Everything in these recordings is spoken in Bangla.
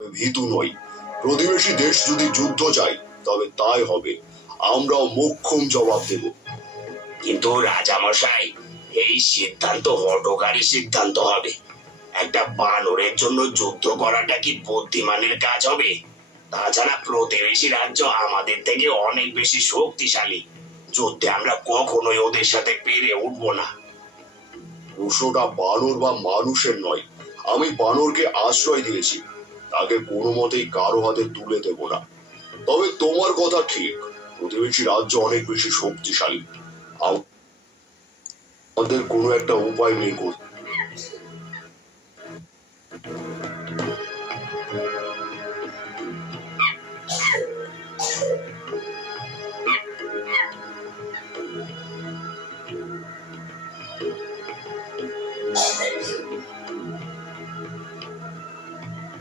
ভীতু নই। প্রতিবেশী দেশ যদি যুদ্ধ চায় তবে তাই হবে, আমরাও মোক্ষম জবাব দেব। কিন্তু রাজামশাই, এই সিদ্ধান্ত হঠকারী সিদ্ধান্ত হবে। একটা বানরের জন্য যুদ্ধ করাটা কি বুদ্ধিমানের কাজ হবে? তাছাড়া প্রতিবেশী রাজ্য আমাদের থেকে অনেক বেশি শক্তিশালী। যুদ্ধে আমরা কখনোই ওদের সাথে পেরে উঠবো না। প্রশ্নটা বানর বা মানুষের নয়। আমি বানরকে আশ্রয় দিয়েছি, তাকে কোনো মতেই কারো হাতে তুলে দেব না। তবে তোমার কথা ঠিক, প্রতিবেশী রাজ্য অনেক বেশি শক্তিশালী। আমাদের কোনো একটা উপায় বের করতে।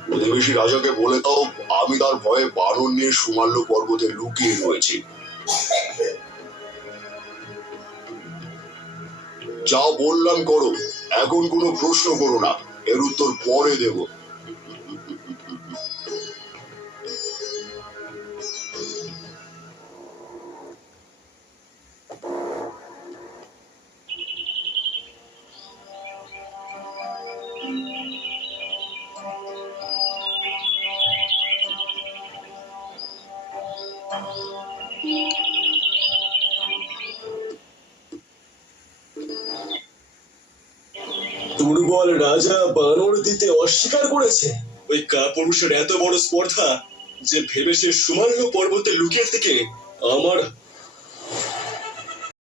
প্রতিবেশী রাজাকে বলে দাও আমি তার ভয়ে বানর নিয়ে সুমাল্য পর্বতে লুকিয়ে রয়েছি। যা বললাম করো, এখন কোনো প্রশ্ন করো না, এর উত্তর পরে দেব। দুর্বল রাজা বানর দিতে অস্বীকার করেছে। ওই কাপুরুষের এত বড় স্পর্ধা যে ভেবেছে সুমাল্য পর্বতে লুকিয়ে থেকে আমার